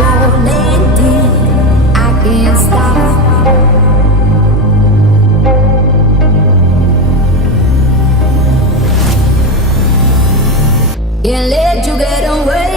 falling deep, I can't stop. Can't let you get away.